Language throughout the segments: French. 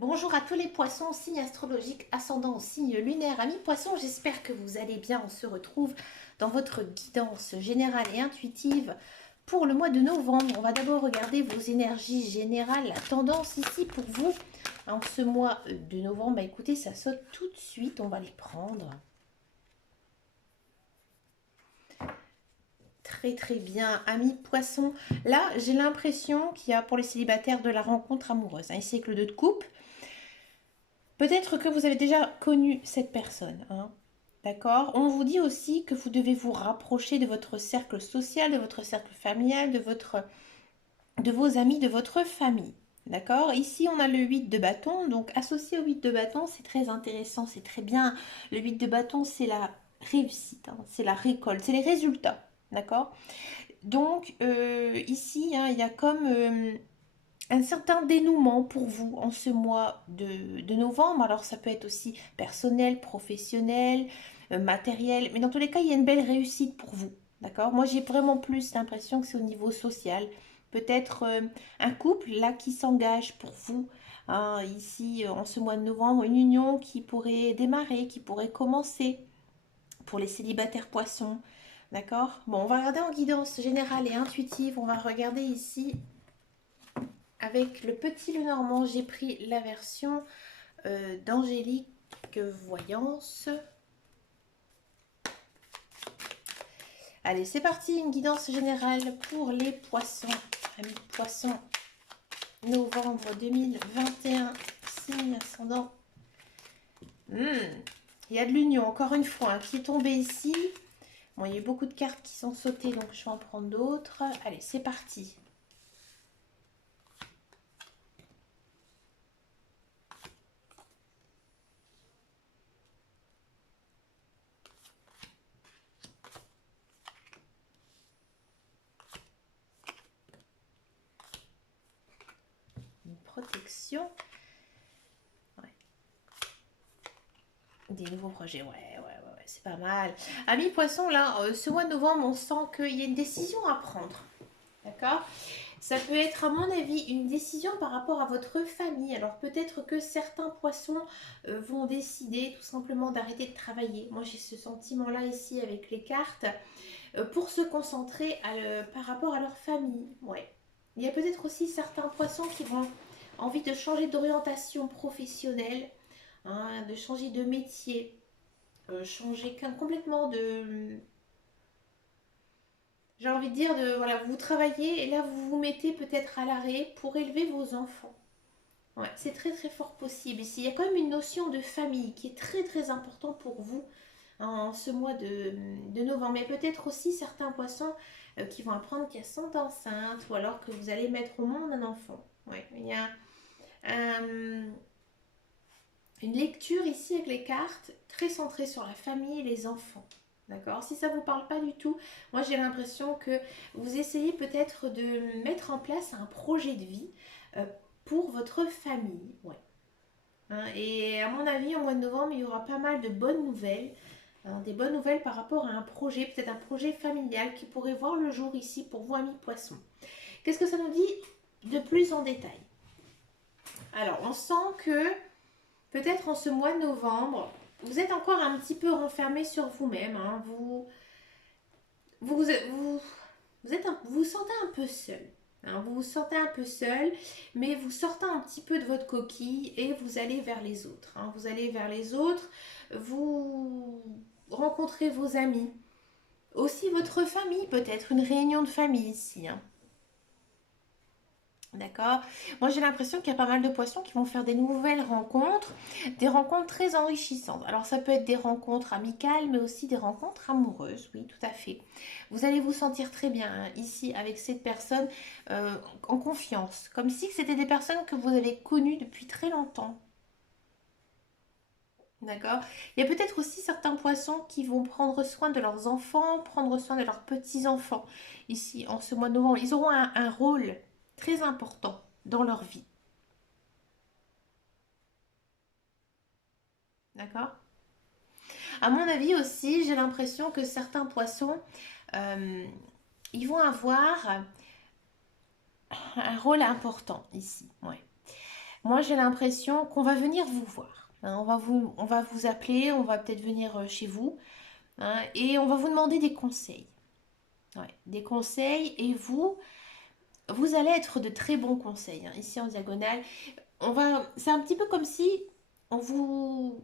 Bonjour à tous les poissons, signe astrologique, ascendant au signe lunaire. Amis poissons, j'espère que vous allez bien. On se retrouve dans votre guidance générale et intuitive pour le mois de novembre. On va d'abord regarder vos énergies générales, la tendance ici pour vous en ce mois de novembre. Bah écoutez, ça saute tout de suite, on va les prendre. Très très bien, amis poissons. Là, j'ai l'impression qu'il y a pour les célibataires de la rencontre amoureuse. Un siècle de coupe. Peut-être que vous avez déjà connu cette personne, hein. D'accord. On vous dit aussi que vous devez vous rapprocher de votre cercle social, de votre cercle familial, de vos amis, de votre famille. D'accord. Ici, on a le 8 de bâton. Donc, associé au 8 de bâton, c'est très intéressant, c'est très bien. Le 8 de bâton, c'est la réussite, hein, c'est la récolte, c'est les résultats. D'accord. Donc, ici, hein, il y a comme un certain dénouement pour vous en ce mois de novembre. Alors ça peut être aussi personnel, professionnel, matériel, mais dans tous les cas, il y a une belle réussite pour vous. D'accord. Moi, j'ai vraiment plus l'impression que c'est au niveau social. Peut-être un couple là qui s'engage pour vous, hein, ici en ce mois de novembre, une union qui pourrait démarrer, qui pourrait commencer pour les célibataires poissons. D'accord. Bon, on va regarder en guidance générale et intuitive. On va regarder ici avec le petit Lenormand. J'ai pris la version d'Angélique Voyance. Allez, c'est parti, une guidance générale pour les poissons. Amis poissons, novembre 2021, signe ascendant. Il y a de l'union, encore une fois, hein, qui est tombée ici. Bon, il y a eu beaucoup de cartes qui sont sautées, donc je vais en prendre d'autres. Allez, c'est parti. Une protection. Ouais. Des nouveaux projets, ouais, c'est pas mal. Amis poissons, là, ce mois de novembre, on sent qu'il y a une décision à prendre. D'accord. Ça peut être, à mon avis, une décision par rapport à votre famille. Alors peut-être que certains poissons vont décider tout simplement d'arrêter de travailler. Moi, j'ai ce sentiment-là ici avec les cartes pour se concentrer par rapport à leur famille. Ouais. Il y a peut-être aussi certains poissons qui vont envie de changer d'orientation professionnelle, hein, de changer de métier, changer complètement de, j'ai envie de dire, de voilà, vous travaillez et là vous vous mettez peut-être à l'arrêt pour élever vos enfants. Ouais, c'est très très fort possible. Ici, il y a quand même une notion de famille qui est très très important pour vous en ce mois de novembre. Mais peut-être aussi certains poissons qui vont apprendre qu'ils sont enceintes ou alors que vous allez mettre au monde un enfant. Ouais, il y a une lecture ici avec les cartes très centrée sur la famille et les enfants. D'accord. Si ça ne vous parle pas du tout, moi j'ai l'impression que vous essayez peut-être de mettre en place un projet de vie euh, pour votre famille. Ouais. Hein, et à mon avis, au mois de novembre, il y aura pas mal de bonnes nouvelles. Hein, des bonnes nouvelles par rapport à un projet, peut-être un projet familial qui pourrait voir le jour ici pour vous, amis poissons. Qu'est-ce que ça nous dit de plus en détail? Alors, on sent que peut-être en ce mois de novembre, vous êtes encore un petit peu renfermé sur vous-même. Hein. Vous vous sentez un peu seul. Hein. Vous vous sentez un peu seul, mais vous sortez un petit peu de votre coquille et vous allez vers les autres. Hein. Vous allez vers les autres, vous rencontrez vos amis, aussi votre famille, peut-être une réunion de famille ici. Hein. D'accord. Moi, j'ai l'impression qu'il y a pas mal de poissons qui vont faire des rencontres très enrichissantes. Alors, ça peut être des rencontres amicales, mais aussi des rencontres amoureuses, oui, tout à fait. Vous allez vous sentir très bien hein, ici avec cette personne en confiance, comme si c'était des personnes que vous avez connues depuis très longtemps. D'accord. Il y a peut-être aussi certains poissons qui vont prendre soin de leurs enfants, prendre soin de leurs petits-enfants. Ici, en ce mois de novembre, ils auront un rôle très important dans leur vie. D'accord. À mon avis aussi, j'ai l'impression que certains poissons, euh, ils vont avoir un rôle important ici. Ouais. Moi, j'ai l'impression qu'on va venir vous voir. Hein. On va vous appeler, on va peut-être venir chez vous, hein, et on va vous demander des conseils. Ouais, des conseils, et vous allez être de très bons conseils. Hein. Ici en diagonale, c'est un petit peu comme si on vous,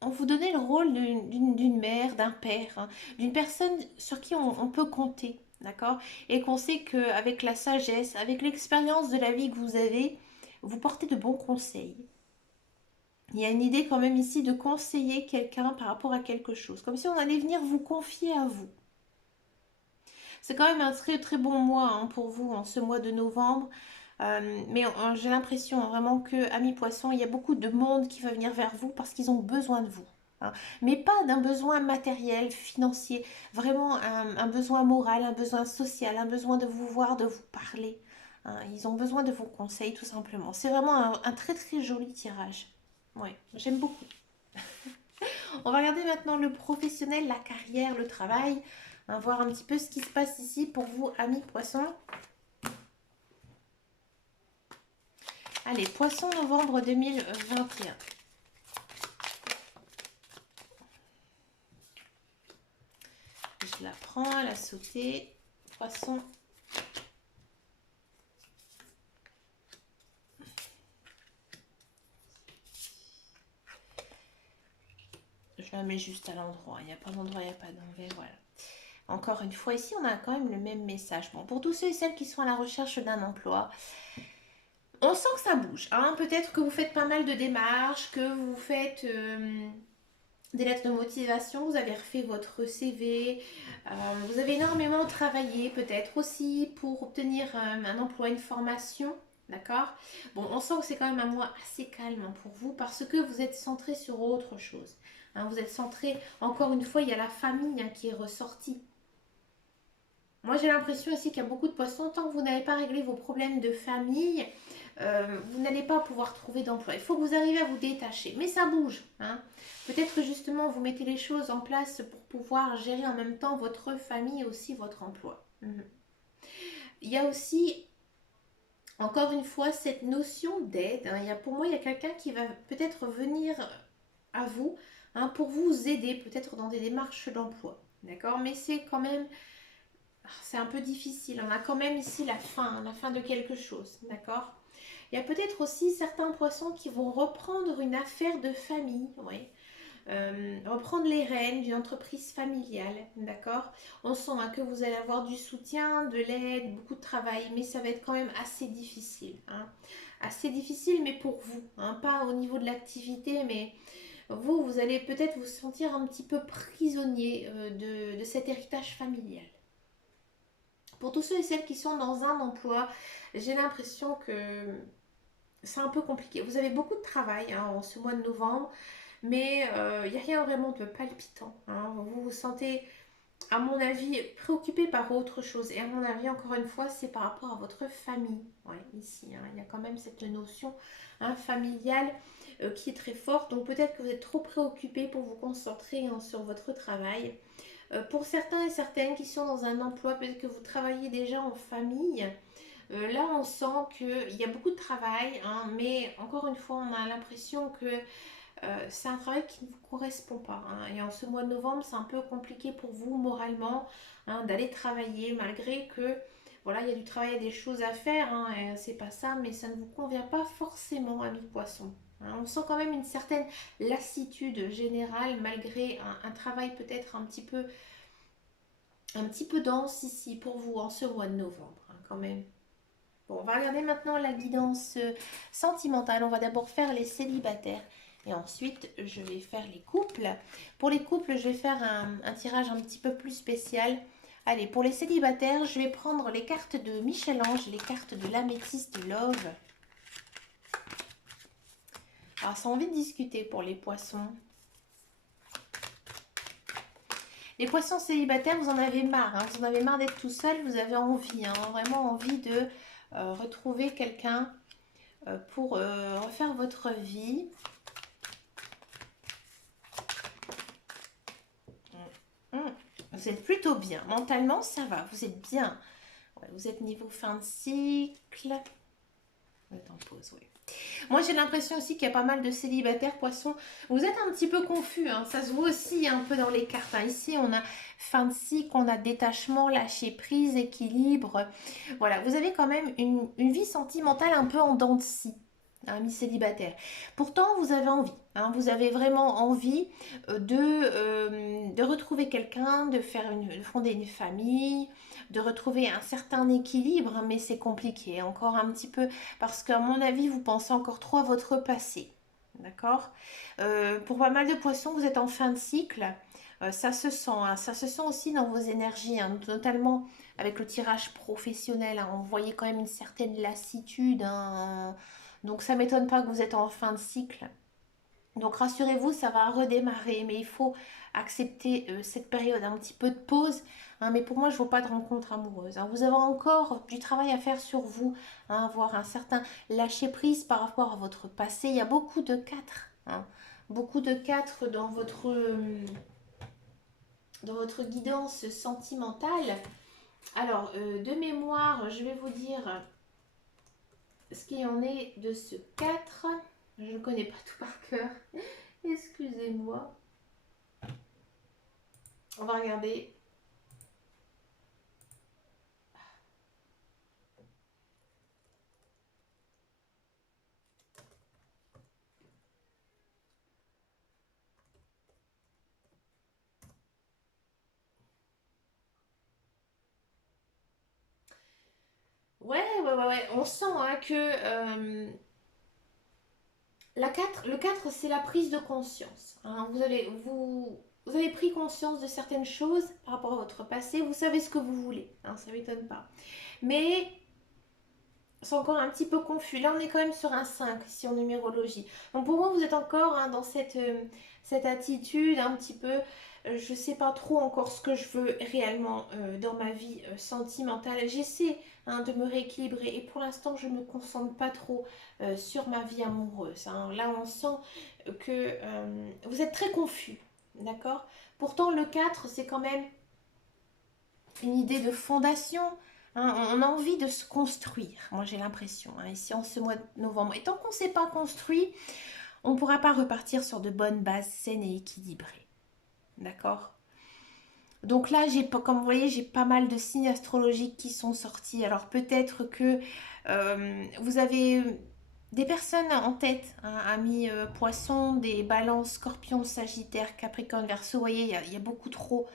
on vous donnait le rôle d'une mère, d'un père, hein, d'une personne sur qui on peut compter, d'accord? Et qu'on sait qu'avec la sagesse, avec l'expérience de la vie que vous avez, vous portez de bons conseils. Il y a une idée quand même ici de conseiller quelqu'un par rapport à quelque chose, comme si on allait venir vous confier à vous. C'est quand même un très très bon mois hein, pour vous en ce mois de novembre. Mais j'ai l'impression vraiment que, amis poissons, il y a beaucoup de monde qui va venir vers vous parce qu'ils ont besoin de vous. Hein. Mais pas d'un besoin matériel, financier, vraiment un besoin moral, un besoin social, un besoin de vous voir, de vous parler. Hein. Ils ont besoin de vos conseils tout simplement. C'est vraiment un très très joli tirage. Oui, j'aime beaucoup. On va regarder maintenant le professionnel, la carrière, le travail. On va voir un petit peu ce qui se passe ici pour vous, amis poissons. Allez, poisson novembre 2021. Je la prends, à la sauter. Poisson. Je la mets juste à l'endroit. Il n'y a pas d'endroit, il n'y a pas d'envers. Voilà. Encore une fois, ici, on a quand même le même message. Bon, pour tous ceux et celles qui sont à la recherche d'un emploi, on sent que ça bouge. Hein. Peut-être que vous faites pas mal de démarches, que vous faites des lettres de motivation, vous avez refait votre CV, vous avez énormément travaillé peut-être aussi pour obtenir un emploi, une formation. D'accord. Bon, on sent que c'est quand même un mois assez calme hein, pour vous parce que vous êtes centré sur autre chose. Hein, vous êtes centré, encore une fois, il y a la famille hein, qui est ressortie. Moi, j'ai l'impression aussi qu'il y a beaucoup de poissons. Tant que vous n'avez pas réglé vos problèmes de famille, vous n'allez pas pouvoir trouver d'emploi. Il faut que vous arriviez à vous détacher. Mais ça bouge. Hein. Peut-être que justement, vous mettez les choses en place pour pouvoir gérer en même temps votre famille et aussi votre emploi. Mhm. Il y a aussi, encore une fois, cette notion d'aide. Hein. Pour moi, il y a quelqu'un qui va peut-être venir à vous hein, pour vous aider, peut-être dans des démarches d'emploi. D'accord. Mais c'est quand même c'est un peu difficile. On a quand même ici la fin de quelque chose, d'accord? Il y a peut-être aussi certains poissons qui vont reprendre une affaire de famille, oui. Reprendre les rênes d'une entreprise familiale, d'accord? On sent hein, que vous allez avoir du soutien, de l'aide, beaucoup de travail, mais ça va être quand même assez difficile. Hein. Assez difficile, mais pour vous, hein, pas au niveau de l'activité, mais vous allez peut-être vous sentir un petit peu prisonnier de cet héritage familial. Pour tous ceux et celles qui sont dans un emploi, j'ai l'impression que c'est un peu compliqué. Vous avez beaucoup de travail hein, en ce mois de novembre, mais il n'y a rien vraiment de palpitant. Hein. Vous vous sentez, à mon avis, préoccupé par autre chose. Et à mon avis, encore une fois, c'est par rapport à votre famille. Ouais, ici, hein, il y a quand même cette notion hein, familiale qui est très forte. Donc peut-être que vous êtes trop préoccupé pour vous concentrer hein, sur votre travail. Pour certains et certaines qui sont dans un emploi, peut-être que vous travaillez déjà en famille, là on sent qu'il y a beaucoup de travail, hein, mais encore une fois on a l'impression que c'est un travail qui ne vous correspond pas. Hein, et en ce mois de novembre c'est un peu compliqué pour vous moralement hein, d'aller travailler malgré que voilà il y a du travail, il y a des choses à faire, hein, c'est pas ça, mais ça ne vous convient pas forcément, ami poisson. Hein, on sent quand même une certaine lassitude générale malgré un travail peut-être un petit peu dense ici pour vous en ce mois de novembre hein, quand même. Bon, on va regarder maintenant la guidance sentimentale. On va d'abord faire les célibataires et ensuite je vais faire les couples. Pour les couples, je vais faire un tirage un petit peu plus spécial. Allez, pour les célibataires, je vais prendre les cartes de Michel-Ange, les cartes de l'améthyste Love. Alors, ça a envie de discuter pour les poissons. Les poissons célibataires, vous en avez marre. Hein, vous en avez marre d'être tout seul. Vous avez envie, hein, vraiment envie de retrouver quelqu'un pour refaire votre vie. Vous êtes plutôt bien. Mentalement, ça va. Vous êtes bien. Ouais, vous êtes niveau fin de cycle. Vous êtes en pause, oui. Moi, j'ai l'impression aussi qu'il y a pas mal de célibataires poissons. Vous êtes un petit peu confus, hein. Ça se voit aussi un peu dans les cartes, hein. Ici, on a fin de cycle, on a détachement, lâcher prise, équilibre. Voilà, vous avez quand même une vie sentimentale un peu en dents de scie, amis célibataires. Pourtant, vous avez envie, hein. Vous avez vraiment envie de retrouver quelqu'un, de fonder une famille, de retrouver un certain équilibre, hein, mais c'est compliqué encore un petit peu parce qu'à mon avis, vous pensez encore trop à votre passé. D'accord. Pour pas mal de poissons, vous êtes en fin de cycle. Ça se sent, hein, ça se sent aussi dans vos énergies, hein, notamment avec le tirage professionnel, hein. On voyait quand même une certaine lassitude, hein. Donc ça m'étonne pas que vous êtes en fin de cycle. Donc rassurez-vous, ça va redémarrer, mais il faut accepter cette période, un petit peu de pause, hein. Mais pour moi, je ne vois pas de rencontre amoureuse, hein. Vous avez encore du travail à faire sur vous, hein, avoir un certain lâcher-prise par rapport à votre passé. Il y a beaucoup de 4, hein, beaucoup de 4 dans votre guidance sentimentale. Alors, de mémoire, je vais vous dire ce qu'il y en est de ce 4. Je ne connais pas tout par cœur. Excusez-moi. On va regarder. Ouais. On sent, hein, que le 4 c'est la prise de conscience, hein. Vous avez pris conscience de certaines choses par rapport à votre passé. Vous savez ce que vous voulez, hein, ça ne m'étonne pas. Mais c'est encore un petit peu confus. Là, on est quand même sur un 5 si en numérologie. Donc pour moi, vous êtes encore, hein, dans cette attitude un petit peu, je ne sais pas trop encore ce que je veux réellement dans ma vie sentimentale. J'essaie, hein, de me rééquilibrer et pour l'instant, je ne me concentre pas trop sur ma vie amoureuse, hein. Là, on sent que vous êtes très confus, d'accord. Pourtant, le 4 c'est quand même une idée de fondation, hein. On a envie de se construire, moi j'ai l'impression, hein, ici en ce mois de novembre. Et tant qu'on ne s'est pas construit, on ne pourra pas repartir sur de bonnes bases saines et équilibrées. D'accord. Donc là, comme vous voyez, j'ai pas mal de signes astrologiques qui sont sortis. Alors peut-être que vous avez des personnes en tête, hein, amis poissons, des balances, scorpions, sagittaires, capricorne, verseau. Vous voyez, il y a beaucoup trop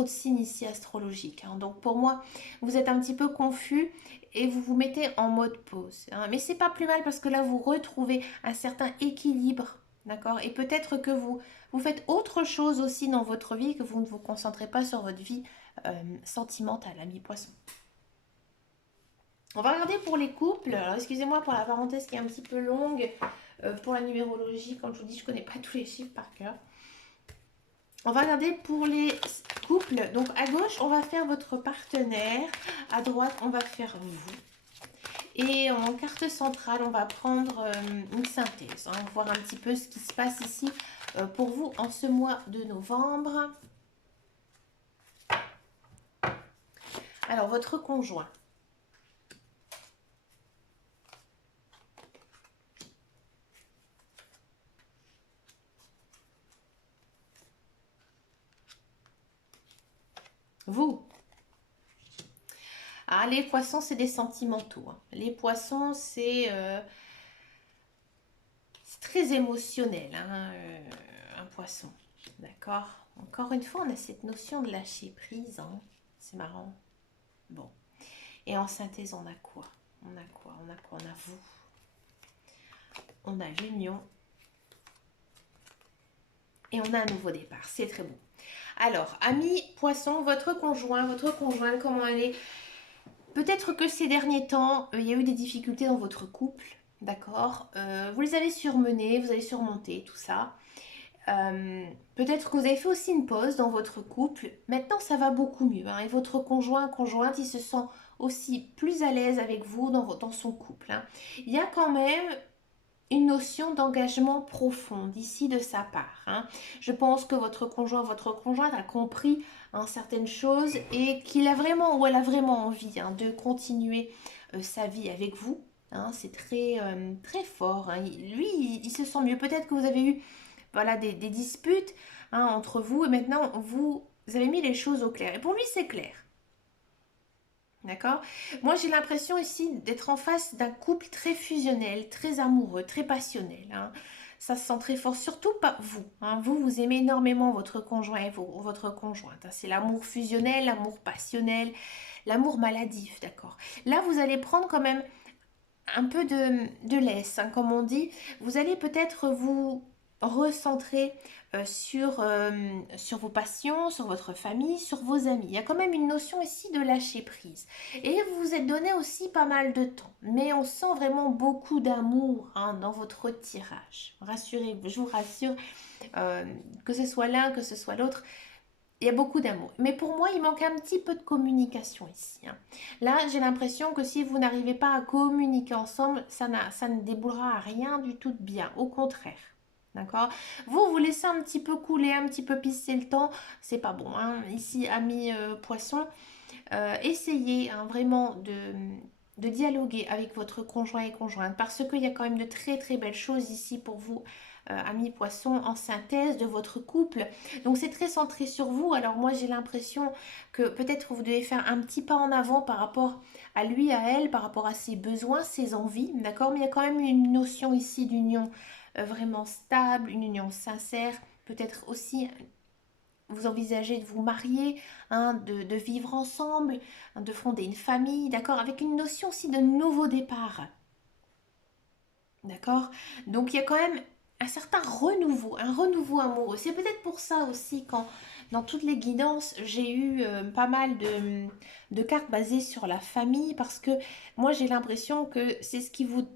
de signes ici astrologiques, hein. Donc pour moi, vous êtes un petit peu confus et vous vous mettez en mode pause, hein. Mais c'est pas plus mal parce que là, vous retrouvez un certain équilibre. D'accord. Et peut-être que vous faites autre chose aussi dans votre vie, que vous ne vous concentrez pas sur votre vie sentimentale, ami poisson. On va regarder pour les couples. Alors, excusez-moi pour la parenthèse qui est un petit peu longue. Pour la numérologie, quand je vous dis, je ne connais pas tous les chiffres par cœur. On va regarder pour les couples. Donc, à gauche, on va faire votre partenaire. À droite, on va faire vous. Et en carte centrale, on va prendre une synthèse. On va voir un petit peu ce qui se passe ici pour vous en ce mois de novembre. Alors, votre conjoint. Vous. Ah, les poissons, c'est des sentimentaux, hein. Les poissons, c'est très émotionnel, hein, un poisson. D'accord. Encore une fois, on a cette notion de lâcher prise, hein. C'est marrant. Bon. Et en synthèse, on a quoi? On a quoi? On a quoi? On a vous. On a l'union. Et on a un nouveau départ. C'est très beau. Alors, amis poissons, votre conjointe, comment elle est? Peut-être que ces derniers temps, il y a eu des difficultés dans votre couple. D'accord. Vous les avez surmenées, vous avez surmonté tout ça. Peut-être que vous avez fait aussi une pause dans votre couple. Maintenant, ça va beaucoup mieux, hein. Et votre conjointe, il se sent aussi plus à l'aise avec vous dans son couple, hein. Il y a quand même une notion d'engagement profond d'ici de sa part, hein. Je pense que votre conjointe a compris, hein, certaines choses et qu'il a vraiment ou elle a vraiment envie, hein, de continuer sa vie avec vous. hein, c'est très fort, hein. Lui, il se sent mieux. Peut-être que vous avez eu voilà, des disputes, hein, entre vous et maintenant vous avez mis les choses au clair. Et pour lui, c'est clair. D'accord? Moi, j'ai l'impression ici d'être en face d'un couple très fusionnel, très amoureux, très passionnel, hein. Ça se sent très fort, surtout pas vous, hein. Vous aimez énormément votre conjoint et votre conjointe, hein. C'est l'amour fusionnel, l'amour passionnel, l'amour maladif, d'accord? Là, vous allez prendre quand même un peu de laisse, hein, comme on dit. Vous allez peut-être vous recentrer sur vos passions, sur votre famille, sur vos amis. Il y a quand même une notion ici de lâcher prise. Et vous vous êtes donné aussi pas mal de temps. Mais on sent vraiment beaucoup d'amour, hein, dans votre tirage. Rassurez-vous, je vous rassure, euh, que ce soit l'un, que ce soit l'autre, il y a beaucoup d'amour. Mais pour moi, il manque un petit peu de communication ici, hein. Là, j'ai l'impression que si vous n'arrivez pas à communiquer ensemble, ça ne déboulera à rien du tout de bien. Au contraire. D'accord? Vous laissez un petit peu couler, un petit peu pisser le temps. C'est pas bon, hein. Ici, amis poissons, essayez, hein, vraiment de dialoguer avec votre conjoint et conjointe parce qu'il y a quand même de très très belles choses ici pour vous, amis poissons, en synthèse de votre couple. Donc c'est très centré sur vous. Alors moi j'ai l'impression que peut-être vous devez faire un petit pas en avant par rapport à lui, à elle, par rapport à ses besoins, ses envies, d'accord? Mais il y a quand même une notion ici d'union vraiment stable, une union sincère, peut-être aussi vous envisagez de vous marier, hein, de vivre ensemble, hein, de fonder une famille, d'accord, avec une notion aussi de nouveau départ, d'accord. Donc il y a quand même un certain renouveau, un renouveau amoureux. C'est peut-être pour ça aussi quand dans toutes les guidances j'ai eu pas mal de cartes basées sur la famille parce que moi j'ai l'impression que c'est ce qui vous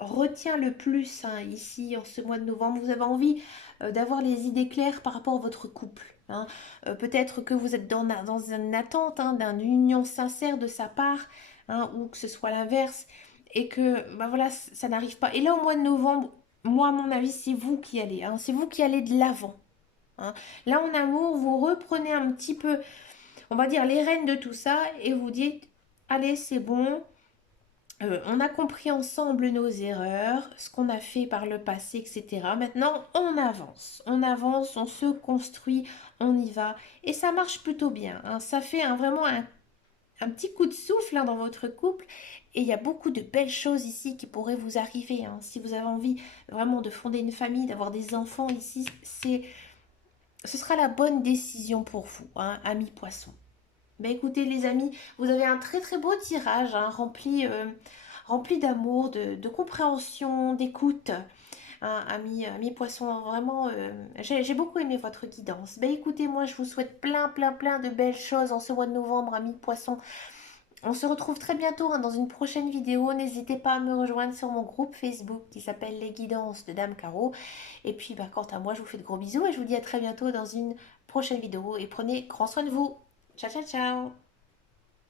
retient le plus, hein, ici en ce mois de novembre. Vous avez envie d'avoir les idées claires par rapport à votre couple, hein. Peut-être que vous êtes dans une attente, hein, d'une union sincère de sa part, hein, ou que ce soit l'inverse et que bah voilà, ça n'arrive pas. Et là, au mois de novembre, moi, à mon avis, c'est vous qui allez, hein, c'est vous qui allez de l'avant, hein. Là, en amour, vous reprenez un petit peu, on va dire, les rênes de tout ça et vous dites, allez, c'est bon, on a compris ensemble nos erreurs, ce qu'on a fait par le passé, etc. Maintenant, on avance, on se construit, on y va. Et ça marche plutôt bien, hein. Ça fait vraiment un petit coup de souffle, hein, dans votre couple. Et il y a beaucoup de belles choses ici qui pourraient vous arriver, hein. Si vous avez envie vraiment de fonder une famille, d'avoir des enfants ici, ce sera la bonne décision pour vous, hein, amis poissons. Ben écoutez les amis, vous avez un très très beau tirage, hein, rempli d'amour, de compréhension, d'écoute, hein, amis poissons, vraiment, j'ai beaucoup aimé votre guidance. Ben écoutez, moi je vous souhaite plein de belles choses en ce mois de novembre, amis poissons. On se retrouve très bientôt, hein, dans une prochaine vidéo. N'hésitez pas à me rejoindre sur mon groupe Facebook qui s'appelle Les Guidances de Dame Caro. Et puis, bah, quant à moi, je vous fais de gros bisous et je vous dis à très bientôt dans une prochaine vidéo. Et prenez grand soin de vous. Ciao, ciao, ciao!